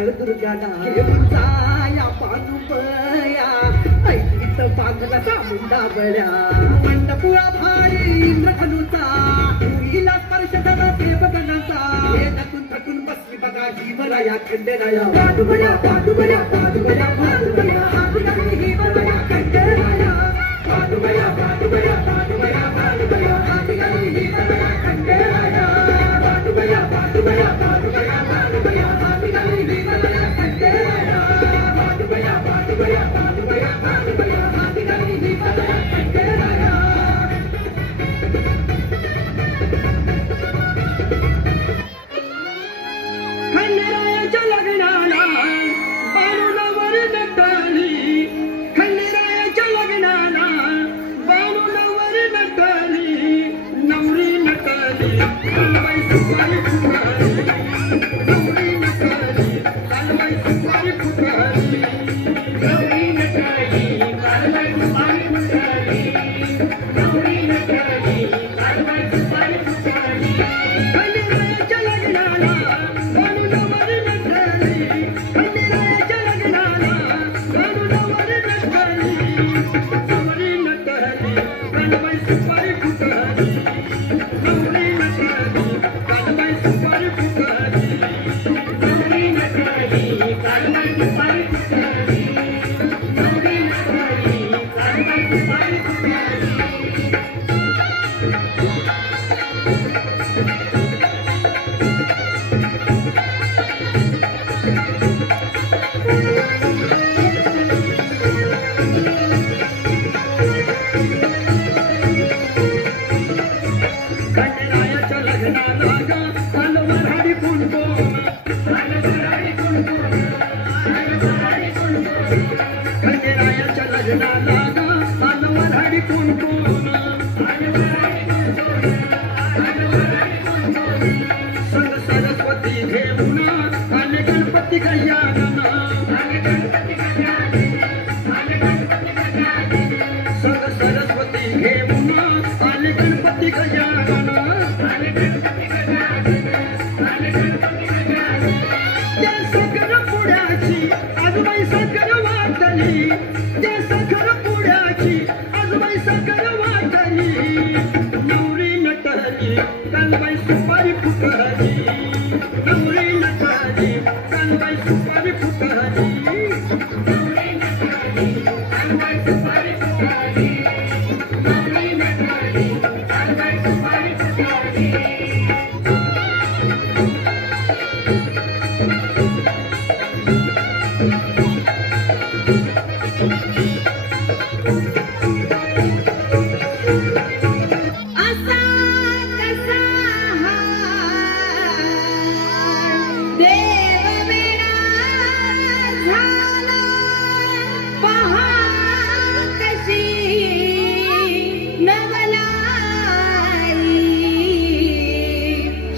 दुर्गाना हे म्हणताया पानुपया ऐकीत पांगला सामुंडा बळ्या मंडपुळा भारी इंद्रधनुचा पुरीला स्पर्श झाला देवगणाचा हे नतून थकून बसली बघा जीवराया खंडेराया पादुबया पादुबया पादुबया पादुबया हातगाडी ही बळ्या खंडेराया पादुबया पादुबया पादुबया पादुबया हातगाडी ही बळ्या खंडेराया पादुबया पादुबया पादुबया पादुबया हातगाडी ही बळ्या खंडेराया पादुबया पादुबया पादुबया पादुबया हातगाडी ही बळ्या खंडेराया खंडेरायाच्या लग्नाला बाळूलावर नटाली खंडेरायाच्या लग्नाला बाळूलावर नटाली नवरी नटाली कालबाई सुपारी फुटाली नवरी नटाली कालबाई सुपारी फुटाली नवरी नटाली कालबाई सुपारी फुटाली नवरी नटाली कालबाई सुपारी फुटाली खंडेरायाच्या लग्नाला बाळूलावर नटाली खंडेरायाच्या लग्नाला बाळूलावर नटाली नवरी नटाली कालबाई सुपारी फुटाली नवरी नटाली कालबाई सुपारी फुटाली नवरी नटाली कालबाई सुपारी फुटाली नवरी नटाली कालबाई सुपारी फुटाली खंडेरायाच्या लग्नाला ग आलवर हरी कुंकूम आलवर हरी कुंकूम आलवर हरी कुंकूम खंडेरायाच्या लग्नाला ग आलवर हरी कुंकूम आलवर हरी कुंकूम आलवर हरी कुंकूम संग सरस्वती घेऊन आले गणपती गजानन आले गणपती गजानन आले गणपती गजानन संग सरस्वती घेऊन आले गणपती गजानन आले गणपती गजानन आले गणपती गजानन त्या साखर पुड्याची आजबाई साखर वाटली त्या साखर पुड्याची आजबाई साखर वाटली नवरी नटली कालबाई सुपारी फुटली नवरी नटली कालबाई सुपारी फुटली नवरी नटली कालबाई सुपारी फुटली नवरी नटली कालबाई सुपारी फुटली असा कसा हा देव वेडा झाला पहा कशी नवलाई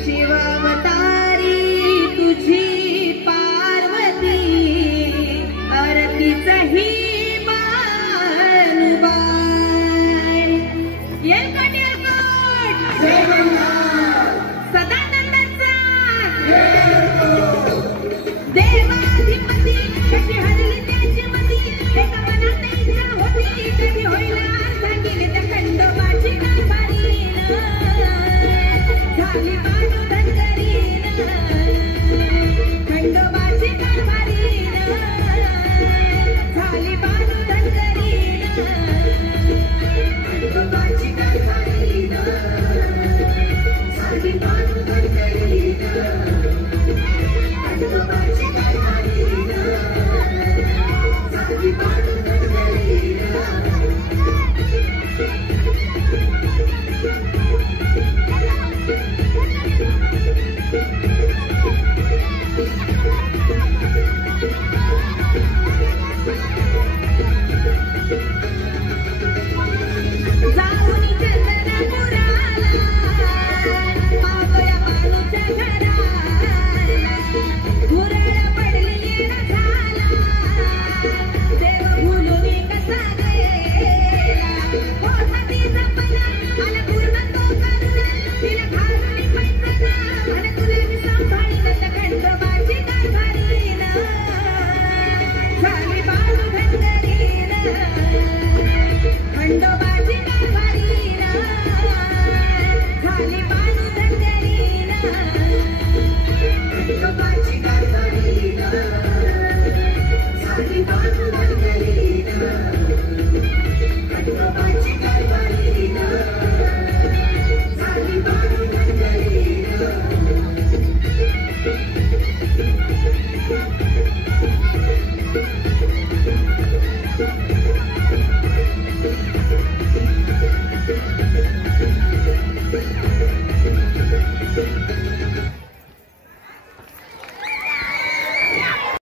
शिवावतारी तुझी पार्वती आरतीचही बालुबाई येलकट येलकट